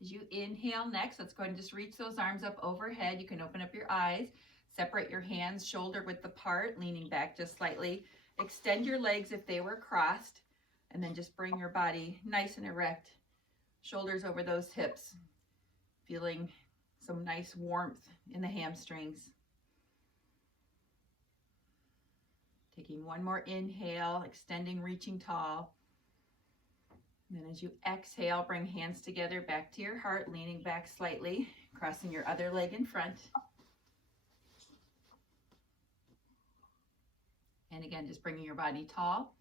As you inhale next, let's go ahead and just reach those arms up overhead. You can open up your eyes, separate your hands shoulder width apart, leaning back just slightly. Extend your legs if they were crossed, and then just bring your body nice and erect, shoulders over those hips, feeling some nice warmth in the hamstrings. Taking one more inhale, extending, reaching tall. And then as you exhale, bring hands together back to your heart, leaning back slightly, crossing your other leg in front. And again, just bringing your body tall.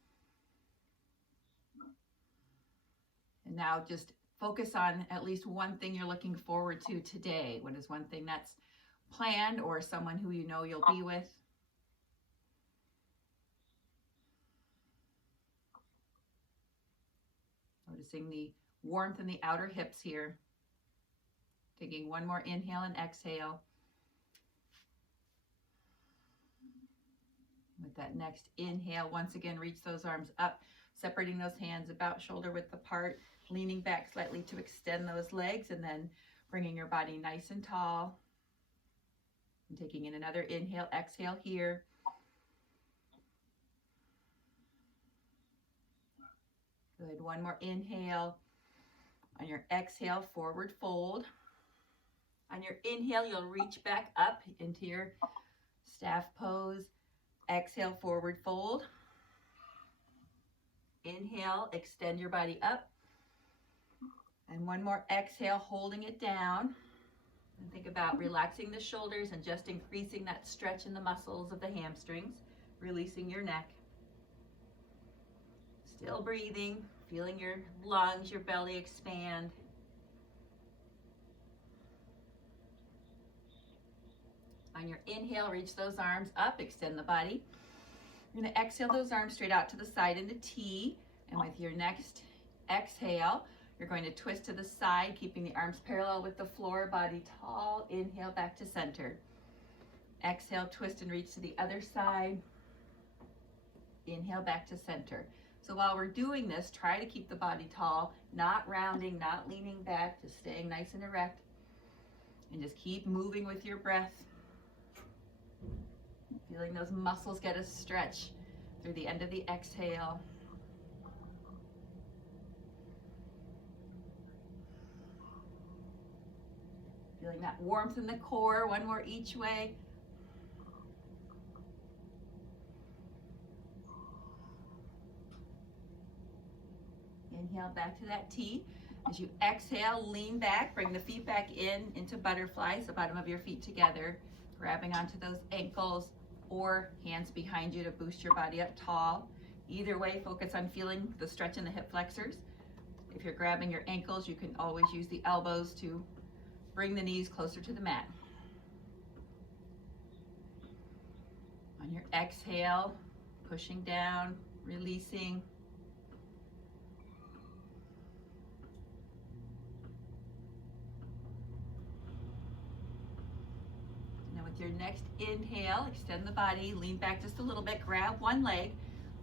And now just focus on at least one thing you're looking forward to today. What is one thing that's planned or someone who you know you'll be with? Noticing the warmth in the outer hips here. Taking one more inhale and exhale. With that next inhale, once again, reach those arms up, separating those hands about shoulder width apart, leaning back slightly to extend those legs, and then bringing your body nice and tall. And taking in another inhale, exhale here. Good, one more inhale. On your exhale, forward fold. On your inhale, you'll reach back up into your staff pose. Exhale, forward fold. Inhale, extend your body up. And one more exhale, holding it down. And think about relaxing the shoulders and just increasing that stretch in the muscles of the hamstrings, releasing your neck. Still breathing, feeling your lungs, your belly expand. On your inhale, reach those arms up, extend the body. You're going to exhale those arms straight out to the side into T. And with your next exhale, you're going to twist to the side, keeping the arms parallel with the floor, body tall. Inhale back to center. Exhale, twist and reach to the other side. Inhale back to center. So while we're doing this, try to keep the body tall, not rounding, not leaning back, just staying nice and erect. And just keep moving with your breath. Feeling those muscles get a stretch through the end of the exhale. Feeling that warmth in the core, one more each way. Inhale back to that T. As you exhale, lean back, bring the feet back in into butterflies, the bottom of your feet together, grabbing onto those ankles or hands behind you to boost your body up tall. Either way, focus on feeling the stretch in the hip flexors. If you're grabbing your ankles, you can always use the elbows to bring the knees closer to the mat. On your exhale, pushing down, releasing. Your next inhale, extend the body, lean back just a little bit, grab one leg,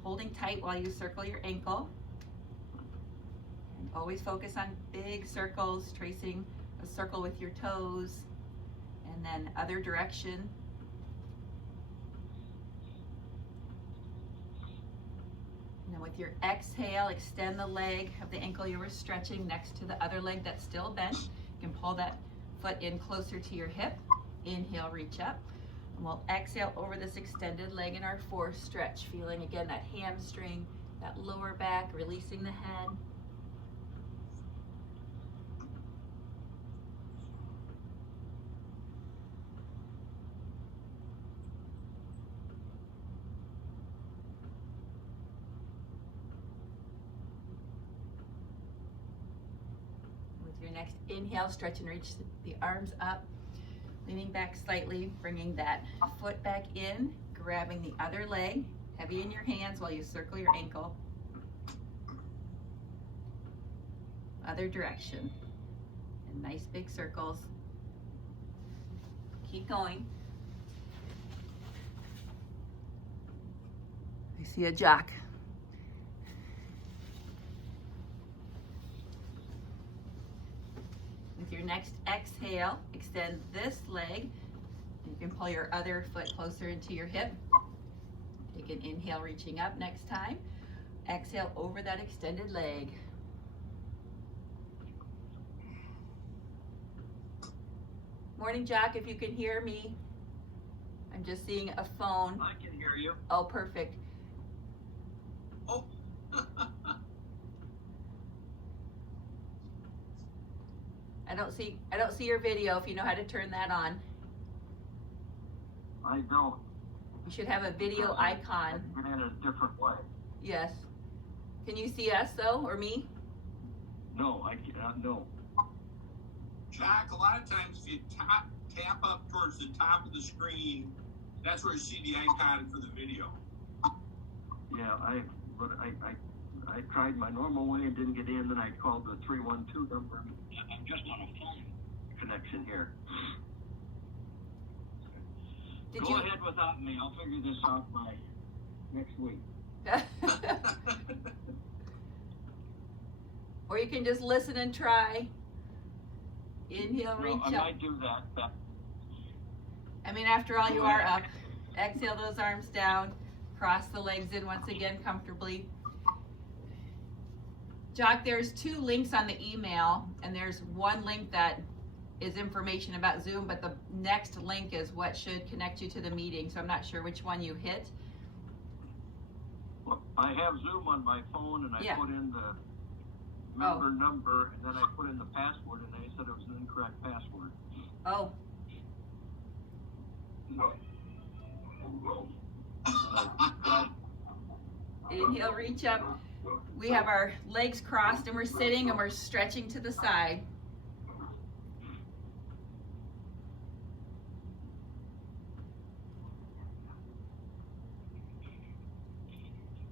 holding tight while you circle your ankle. And always focus on big circles, tracing a circle with your toes, and then other direction. And then with your exhale, extend the leg of the ankle you were stretching next to the other leg that's still bent. You can pull that foot in closer to your hip. Inhale, reach up, and we'll exhale over this extended leg in our fourth stretch, feeling again that hamstring, that lower back, releasing the head. With your next inhale, stretch and reach the arms up. Leaning back slightly, bringing that foot back in, grabbing the other leg, heavy in your hands while you circle your ankle. Other direction. And nice big circles. Keep going. I see a jock. your next exhale, extend this leg. You can pull your other foot closer into your hip. Take an inhale, reaching up next time. Exhale over that extended leg. Morning, Jack, if you can hear me. I'm just seeing a phone. I can hear you. Oh, perfect. Oh. I don't see your video if you know how to turn that on. I don't. You should have a video icon. Get in a different way. Yes. Can you see us though, or me? No, I cannot. No. Jack, a lot of times if you tap up towards the top of the screen, that's where you see the icon for the video. Yeah, but I tried my normal way and didn't get in. Then I called the 312 number. I'm just on a phone connection here. Go ahead without me. I'll figure this out by next week. Or you can just listen and try. Inhale, reach I up. might do that. I mean, after all, you are up. Exhale those arms down. Cross the legs in once again comfortably. Jock, there's 2 links on the email, and there's one link that is information about Zoom, but the next link is what should connect you to the meeting, so I'm not sure which one you hit. Well, I have Zoom on my phone, and I put in the member number, and then I put in the password, and they said it was an incorrect password. Oh. Inhale, reach up. We have our legs crossed and we're sitting and we're stretching to the side.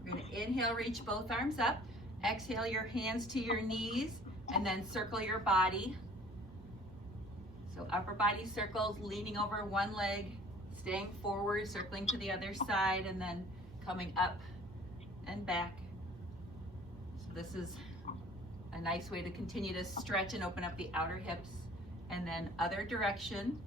We're going to inhale, reach both arms up. Exhale your hands to your knees and then circle your body. So upper body circles, leaning over one leg, staying forward, circling to the other side, and then coming up and back. So this is a nice way to continue to stretch and open up the outer hips. And then other direction.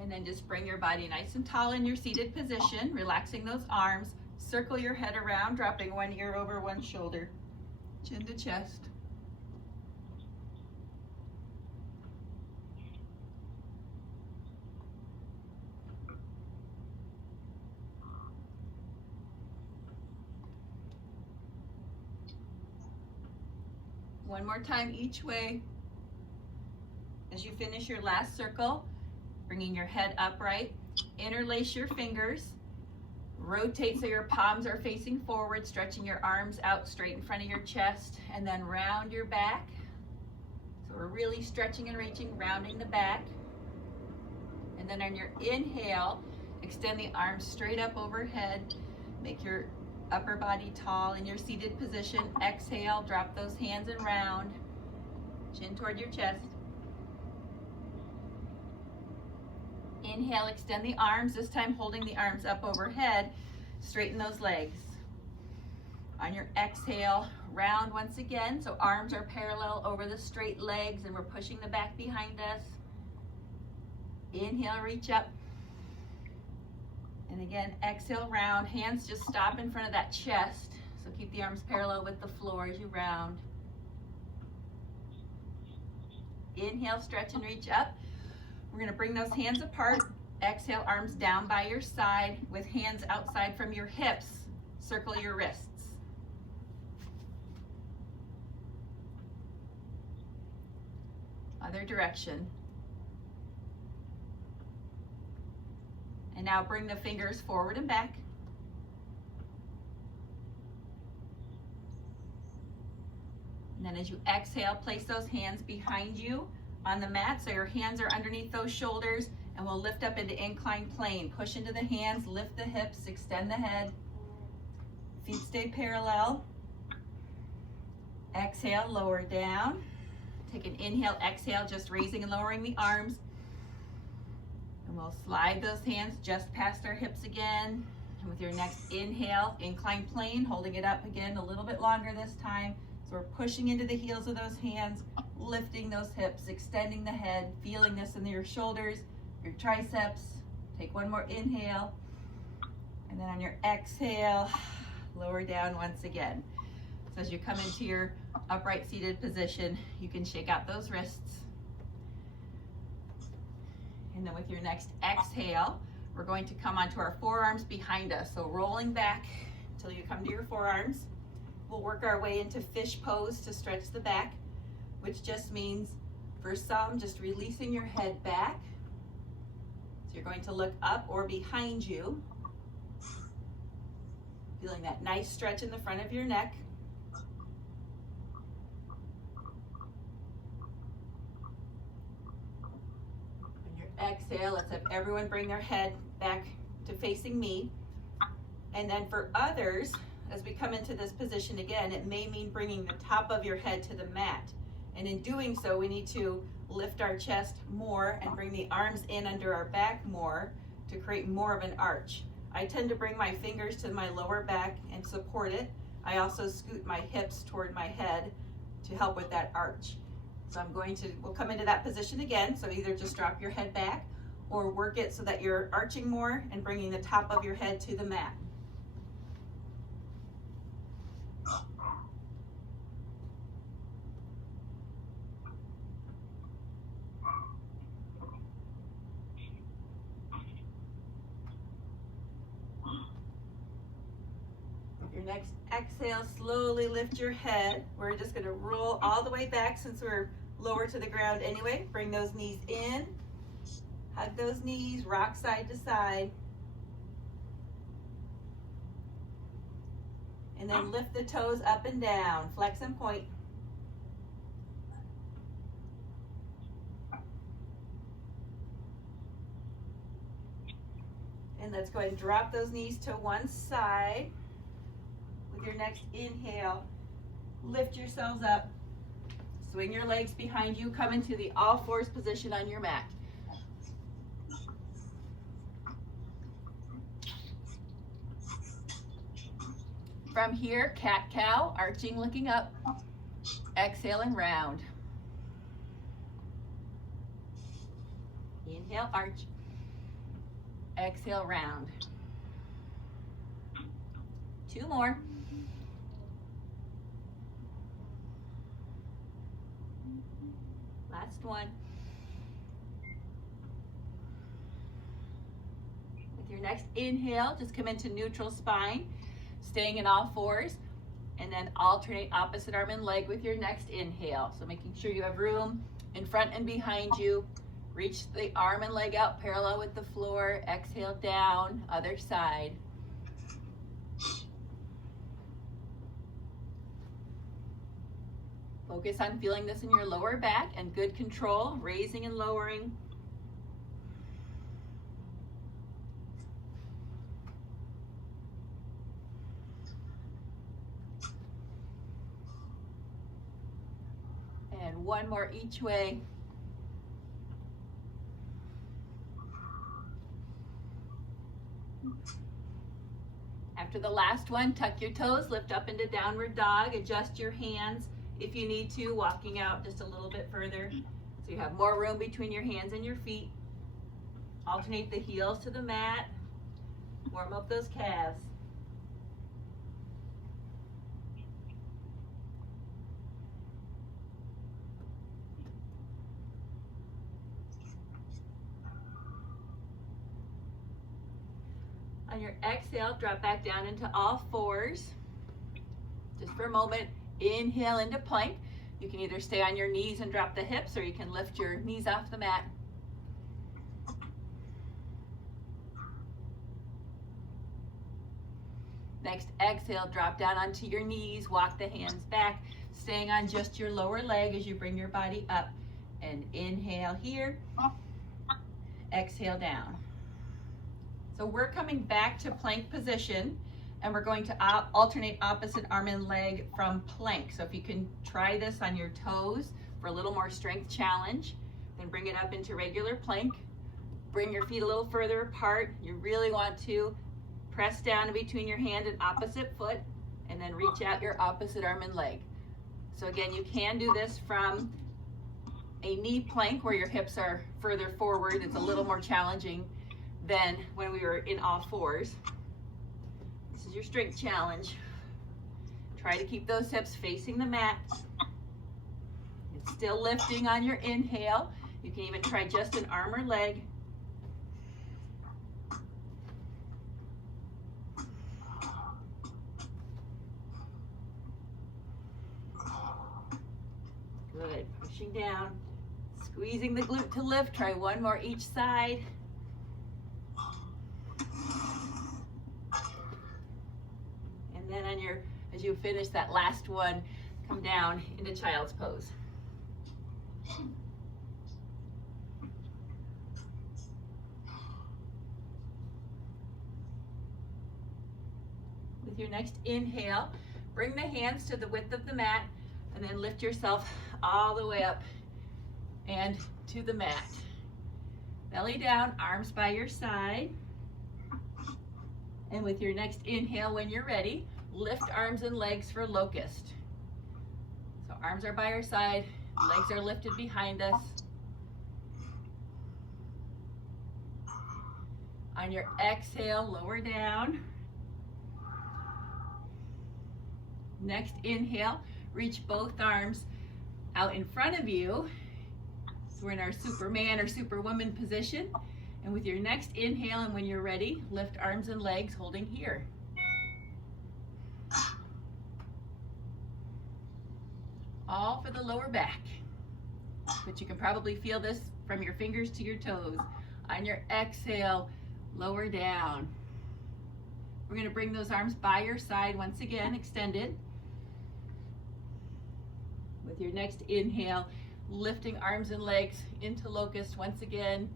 And then just bring your body nice and tall in your seated position, relaxing those arms. Circle your head around, dropping one ear over one shoulder, chin to chest. One more time each way. As you finish your last circle, bringing your head upright, interlace your fingers, rotate so your palms are facing forward, stretching your arms out straight in front of your chest, and then round your back. So we're really stretching and reaching, rounding the back. And then on your inhale, extend the arms straight up overhead, make your upper body tall in your seated position. Exhale, drop those hands and round, chin toward your chest. Inhale, extend the arms, this time holding the arms up overhead. Straighten those legs. On your exhale, round once again, so arms are parallel over the straight legs and we're pushing the back behind us. Inhale, reach up. And again, exhale, round. Hands just stop in front of that chest. So keep the arms parallel with the floor as you round. Inhale, stretch and reach up. We're going to bring those hands apart. Exhale, arms down by your side with hands outside from your hips. Circle your wrists. Other direction. And now bring the fingers forward and back. And then as you exhale, place those hands behind you on the mat, so your hands are underneath those shoulders, and we'll lift up into inclined plane. Push into the hands, lift the hips, extend the head. Feet stay parallel. Exhale, lower down. Take an inhale, exhale, just raising and lowering the arms. And we'll slide those hands just past our hips again. And with your next inhale, incline plane, holding it up again a little bit longer this time. So we're pushing into the heels of those hands, lifting those hips, extending the head, feeling this in your shoulders, your triceps. Take one more inhale. And then on your exhale, lower down once again. So as you come into your upright seated position, you can shake out those wrists. And then with your next exhale, we're going to come onto our forearms behind us. So rolling back until you come to your forearms. We'll work our way into fish pose to stretch the back, which just means for some, just releasing your head back. So you're going to look up or behind you. Feeling that nice stretch in the front of your neck. On your exhale, let's have everyone bring their head back to facing me. And then for others, as we come into this position again, it may mean bringing the top of your head to the mat. And in doing so, we need to lift our chest more and bring the arms in under our back more to create more of an arch. I tend to bring my fingers to my lower back and support it. I also scoot my hips toward my head to help with that arch. So we'll come into that position again. So either just drop your head back or work it so that you're arching more and bringing the top of your head to the mat. Your next exhale, slowly lift your head. We're just going to roll all the way back since we're lower to the ground anyway. Bring those knees in. Hug those knees, rock side to side. And then lift the toes up and down. Flex and point. And let's go ahead and drop those knees to one side. With your next inhale, lift yourselves up, swing your legs behind you, come into the all fours position on your mat. From here, cat-cow, arching, looking up, exhaling round. Inhale, arch, exhale, round. 2 more. Last one. With your next inhale, just come into neutral spine, staying in all fours, and then alternate opposite arm and leg with your next inhale. So making sure you have room in front and behind you. Reach the arm and leg out parallel with the floor. Exhale down, other side. Focus on feeling this in your lower back and good control, raising and lowering. And one more each way. After the last one, tuck your toes, lift up into downward dog, adjust your hands. If you need to, walking out just a little bit further so you have more room between your hands and your feet. Alternate the heels to the mat. Warm up those calves. On your exhale, drop back down into all fours. Just for a moment. Inhale into plank. You can either stay on your knees and drop the hips, or you can lift your knees off the mat. Next, exhale, drop down onto your knees, walk the hands back, staying on just your lower leg as you bring your body up. And inhale here, exhale down. So we're coming back to plank position. And we're going to alternate opposite arm and leg from plank. So if you can try this on your toes for a little more strength challenge, then bring it up into regular plank. bring your feet a little further apart. You really want to press down in between your hand and opposite foot, and then reach out your opposite arm and leg. So again, you can do this from a knee plank where your hips are further forward. It's a little more challenging than when we were in all fours. This is your strength challenge. Try to keep those hips facing the mat. It's still lifting on your inhale. You can even try just an arm or leg. Good, pushing down, squeezing the glute to lift. Try one more each side. And then as you finish that last one, come down into child's pose. With your next inhale, bring the hands to the width of the mat, and then lift yourself all the way up and to the mat. Belly down, arms by your side. And with your next inhale, when you're ready, lift arms and legs for locust. So arms are by our side, legs are lifted behind us. On your exhale, lower down. Next inhale, reach both arms out in front of you. So we're in our Superman or Superwoman position. And with your next inhale, and when you're ready, lift arms and legs holding here. All for the lower back. But you can probably feel this from your fingers to your toes. On your exhale, lower down. We're going to bring those arms by your side once again, extended. With your next inhale, lifting arms and legs into locust once again.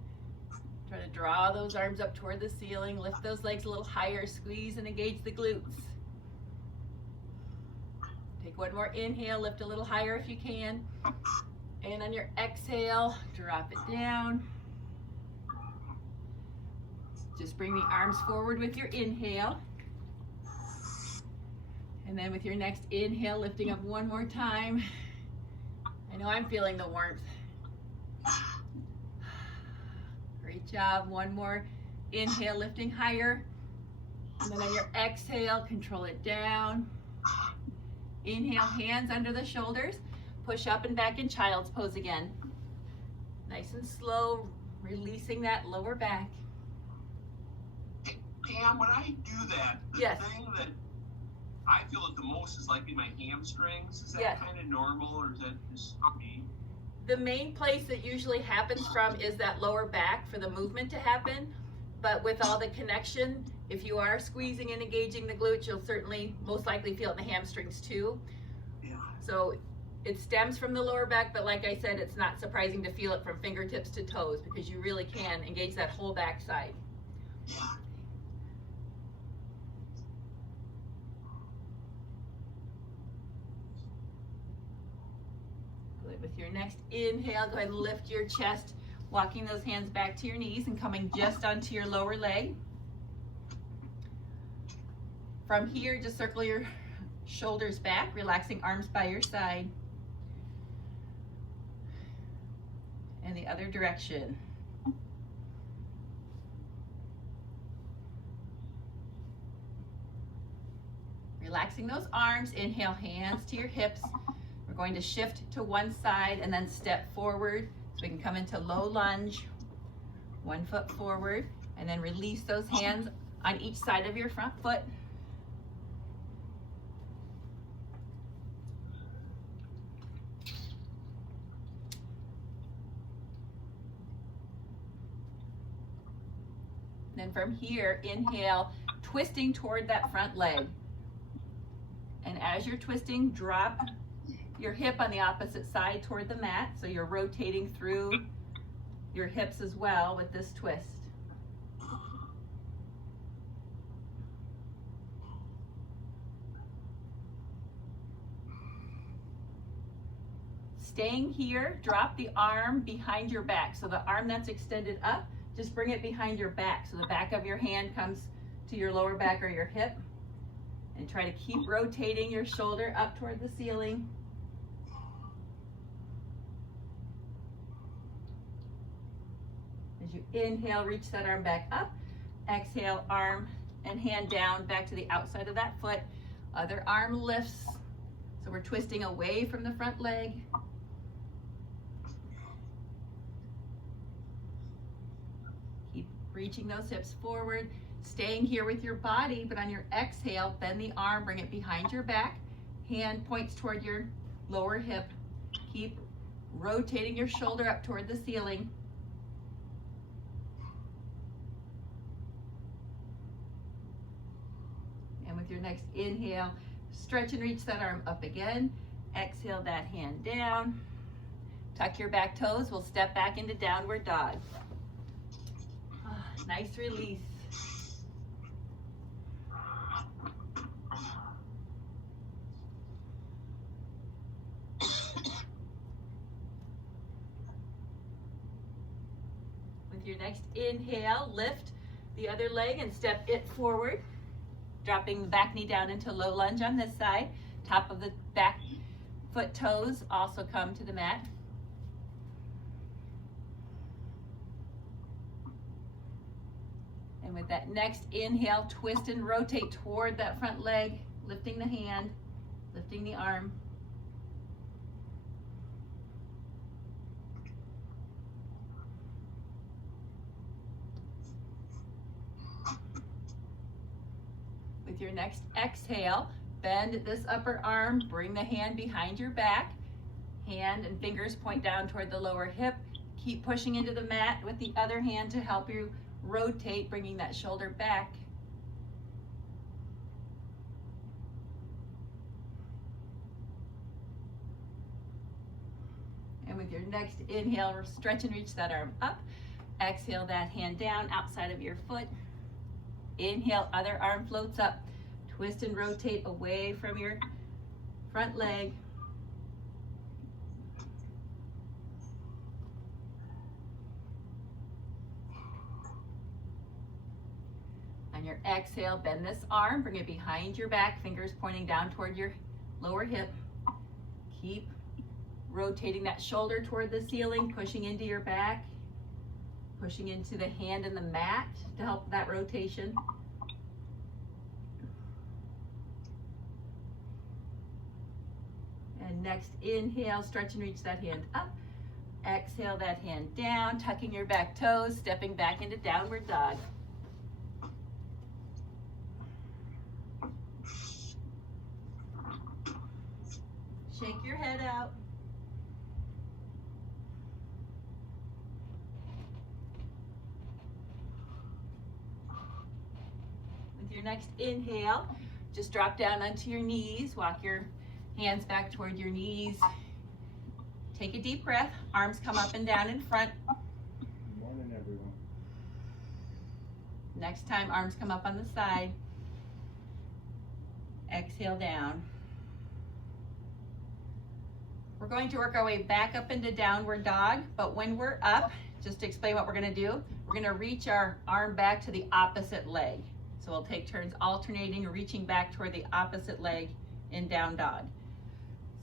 Try to draw those arms up toward the ceiling, lift those legs a little higher, squeeze and engage the glutes. Take one more inhale, lift a little higher if you can. And on your exhale, drop it down. Just bring the arms forward with your inhale. And then with your next inhale, lifting up one more time. I know I'm feeling the warmth. Great job. One more inhale, lifting higher. And then on your exhale, control it down. Inhale, hands under the shoulders. Push up and back in child's pose again. Nice and slow, releasing that lower back. Pam, when I do that, the Yes. thing that I feel it the most is like in my hamstrings. Is that Yes. kind of normal, or is that just me? The main place that usually happens from is that lower back for the movement to happen. But with all the connection, if you are squeezing and engaging the glutes, you'll certainly most likely feel it in the hamstrings too. Yeah. So it stems from the lower back, but like I said, it's not surprising to feel it from fingertips to toes because you really can engage that whole back side. Yeah. Good. With your next inhale, go ahead and lift your chest, walking those hands back to your knees and coming just onto your lower leg. From here, just circle your shoulders back, relaxing arms by your side. And the other direction. Relaxing those arms, inhale, hands to your hips. We're going to shift to one side and then step forward so we can come into low lunge. 1 foot forward, and then release those hands on each side of your front foot. Then from here, inhale, twisting toward that front leg. And as you're twisting, drop your hip on the opposite side toward the mat. So you're rotating through your hips as well with this twist. Staying here, drop the arm behind your back. So the arm that's extended up, just bring it behind your back. So the back of your hand comes to your lower back or your hip. And try to keep rotating your shoulder up toward the ceiling. As you inhale, reach that arm back up. Exhale, arm and hand down back to the outside of that foot. Other arm lifts. So we're twisting away from the front leg. Keep reaching those hips forward. Staying here with your body, but on your exhale, bend the arm, bring it behind your back. Hand points toward your lower hip. Keep rotating your shoulder up toward the ceiling. And with your next inhale, stretch and reach that arm up again. Exhale that hand down. Tuck your back toes. We'll step back into downward dog. Nice release. With your next inhale, lift the other leg and step it forward. Dropping the back knee down into low lunge on this side. Top of the back foot toes also come to the mat. And with that next inhale, twist and rotate toward that front leg, lifting the hand, lifting the arm. With your next exhale, bend this upper arm, bring the hand behind your back. Hand and fingers point down toward the lower hip. Keep pushing into the mat with the other hand to help you rotate, bringing that shoulder back. And with your next inhale, stretch and reach that arm up. Exhale that hand down outside of your foot. Inhale, other arm floats up. Twist and rotate away from your front leg. On your exhale, bend this arm, bring it behind your back, fingers pointing down toward your lower hip. Keep rotating that shoulder toward the ceiling, pushing into your back, pushing into the hand and the mat to help that rotation. And next inhale, stretch and reach that hand up. Exhale that hand down, tucking your back toes, stepping back into downward dog. Shake your head out. With your next inhale, just drop down onto your knees. Walk your hands back toward your knees. Take a deep breath. Arms come up and down in front. Good morning, everyone. Next time, arms come up on the side. Exhale down. We're going to work our way back up into downward dog, but when we're up, just to explain what we're gonna do, we're gonna reach our arm back to the opposite leg. So we'll take turns alternating, reaching back toward the opposite leg in down dog.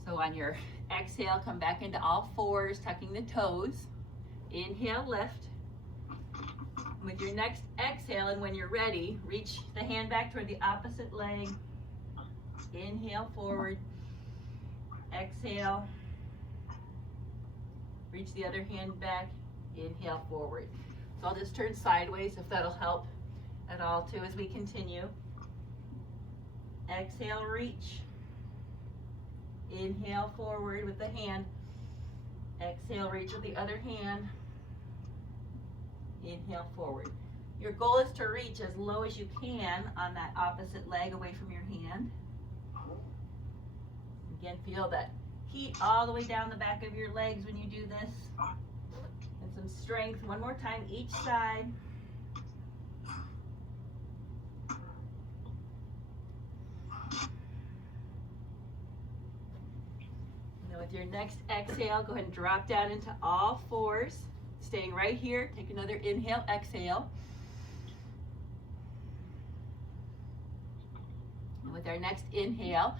So on your exhale, come back into all fours, tucking the toes. Inhale, lift. With your next exhale, and when you're ready, reach the hand back toward the opposite leg. Inhale, forward. Exhale. Reach the other hand back. Inhale, forward. So I'll just turn sideways if that'll help at all too as we continue. Exhale, reach. Inhale, forward with the hand. Exhale, reach with the other hand. Inhale, forward. Your goal is to reach as low as you can on that opposite leg away from your hand. Again, feel that heat all the way down the back of your legs when you do this. And some strength. One more time, each side. With your next exhale, go ahead and drop down into all fours. Staying right here, take another inhale, exhale. And with our next inhale,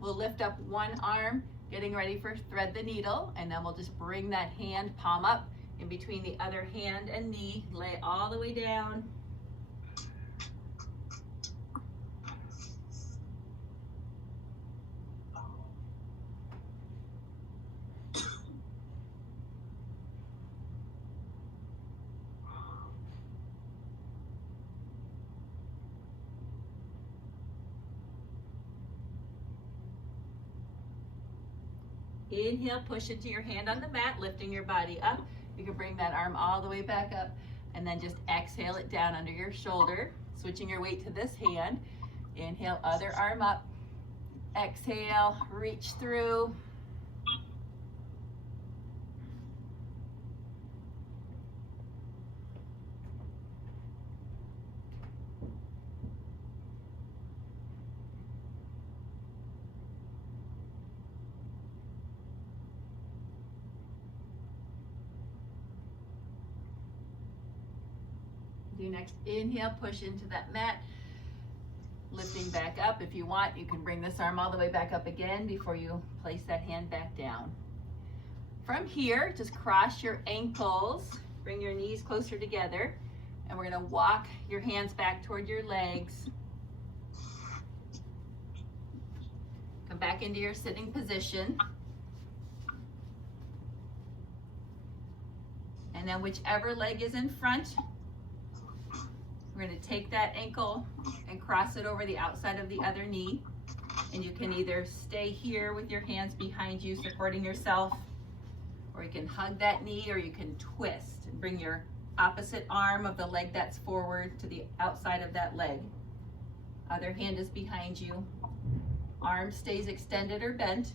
we'll lift up one arm, getting ready for thread the needle, and then we'll just bring that hand palm up in between the other hand and knee, lay all the way down. Inhale, push into your hand on the mat, lifting your body up. You can bring that arm all the way back up, and then just exhale it down under your shoulder, switching your weight to this hand. Inhale, other arm up. Exhale, reach through. Do next inhale, push into that mat, lifting back up. If you want, you can bring this arm all the way back up again before you place that hand back down. From here, just cross your ankles, bring your knees closer together, and we're gonna walk your hands back toward your legs. Come back into your sitting position. And then whichever leg is in front, we're going to take that ankle and cross it over the outside of the other knee. And you can either stay here with your hands behind you supporting yourself, or you can hug that knee, or you can twist and bring your opposite arm of the leg that's forward to the outside of that leg. Other hand is behind you. Arm stays extended or bent.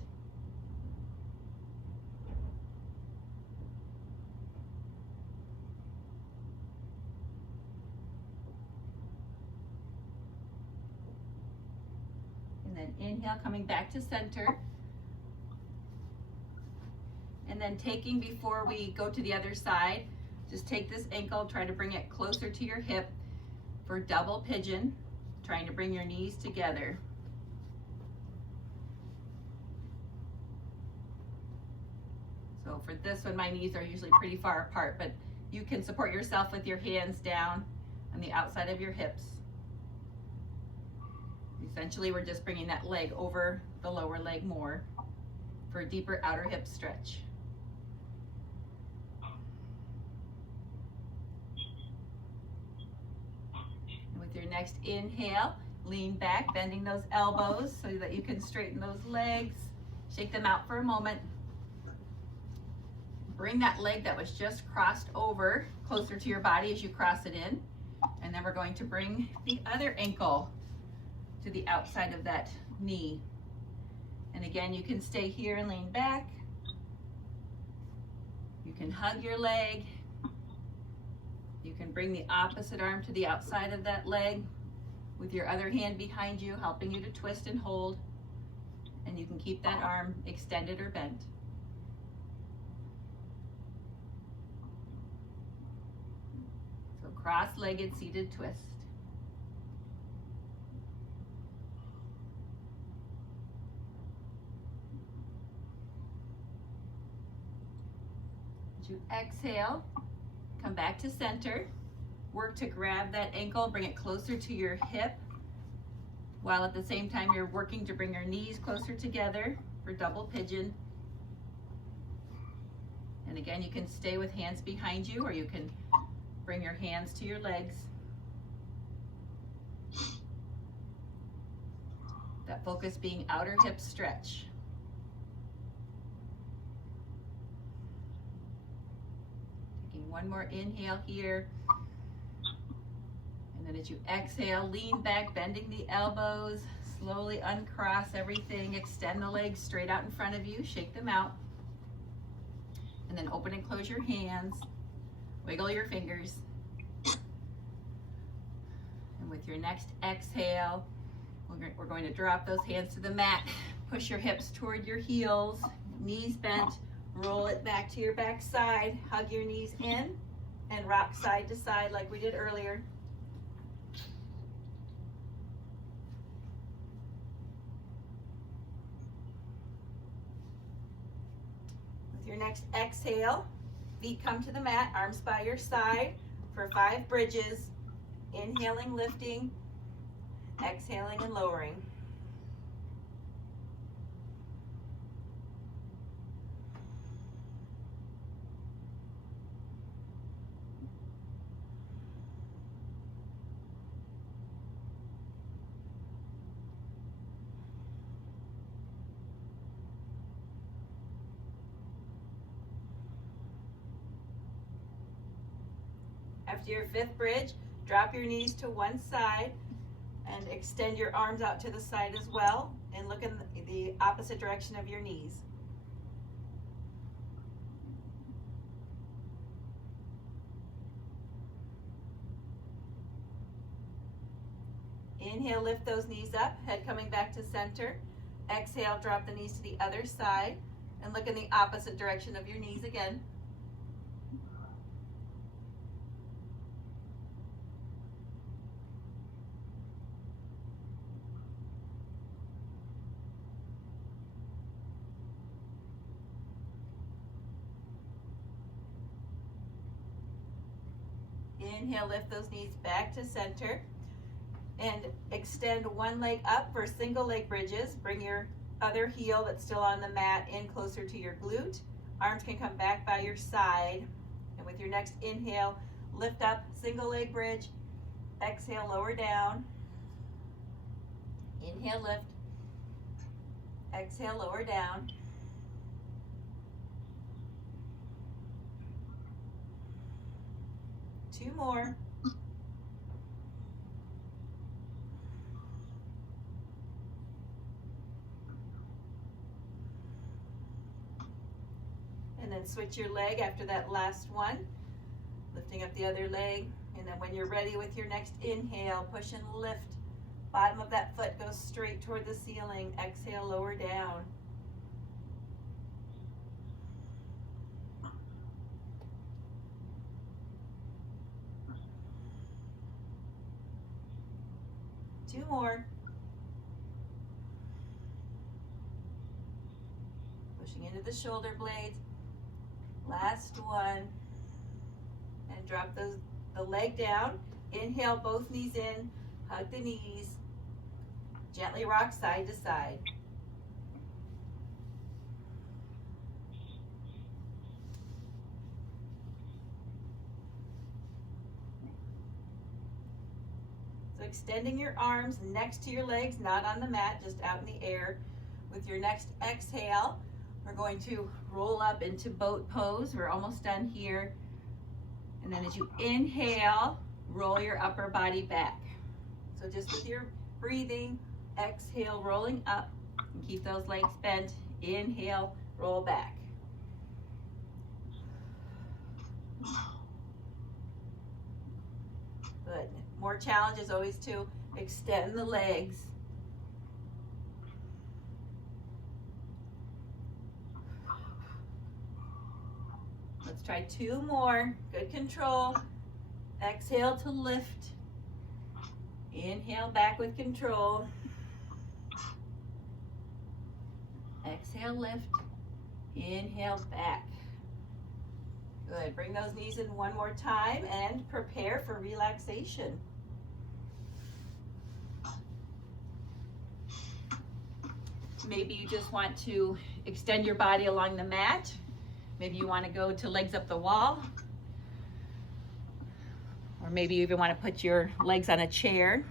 Then inhale, coming back to center. And then taking, before we go to the other side, just take this ankle, try to bring it closer to your hip for double pigeon, trying to bring your knees together. So for this one, my knees are usually pretty far apart, but you can support yourself with your hands down on the outside of your hips. Essentially, we're just bringing that leg over the lower leg more for a deeper outer hip stretch. And with your next inhale, lean back, bending those elbows so that you can straighten those legs. Shake them out for a moment. Bring that leg that was just crossed over closer to your body as you cross it in. And then we're going to bring the other ankle to the outside of that knee. And again, you can stay here and lean back. You can hug your leg. You can bring the opposite arm to the outside of that leg with your other hand behind you, helping you to twist and hold. And you can keep that arm extended or bent. So cross-legged seated twist. You exhale, come back to center, work to grab that ankle, bring it closer to your hip, while at the same time you're working to bring your knees closer together for double pigeon. And again, you can stay with hands behind you, or you can bring your hands to your legs. That focus being outer hip stretch. One more inhale here. And then as you exhale, lean back, bending the elbows, slowly uncross everything, extend the legs straight out in front of you, shake them out. And then open and close your hands, wiggle your fingers. And with your next exhale, we're going to drop those hands to the mat, push your hips toward your heels, knees bent, Roll it back to your back side. Hug your knees in and rock side to side like we did earlier. With your next exhale, feet come to the mat, arms by your side for 5 bridges. Inhaling, lifting, exhaling and lowering. After your 5th bridge, drop your knees to one side and extend your arms out to the side as well, and look in the opposite direction of your knees. Inhale, lift those knees up, head coming back to center. Exhale, drop the knees to the other side and look in the opposite direction of your knees again. Inhale, lift those knees back to center and extend one leg up for single leg bridges. Bring your other heel that's still on the mat in closer to your glute. Arms can come back by your side. And with your next inhale, lift up, single leg bridge. Exhale, lower down. Inhale, lift. Exhale, lower down. Two more. And then switch your leg after that last one. Lifting up the other leg. And then when you're ready with your next inhale, push and lift. Bottom of that foot goes straight toward the ceiling. Exhale, lower down. Two more. Pushing into the shoulder blades. Last one. And drop the leg down. Inhale, both knees in. Hug the knees. Gently rock side to side. So extending your arms next to your legs, not on the mat, just out in the air. With your next exhale, we're going to roll up into boat pose. We're almost done here. And then as you inhale, roll your upper body back. So just with your breathing, exhale, rolling up, and keep those legs bent. Inhale, roll back. Good. More challenge is always to extend the legs. Let's try 2 more. Good control. Exhale to lift. Inhale back with control. Exhale, lift. Inhale back. Good. Bring those knees in one more time and prepare for relaxation. Maybe you just want to extend your body along the mat. Maybe you want to go to legs up the wall. Or maybe you even want to put your legs on a chair.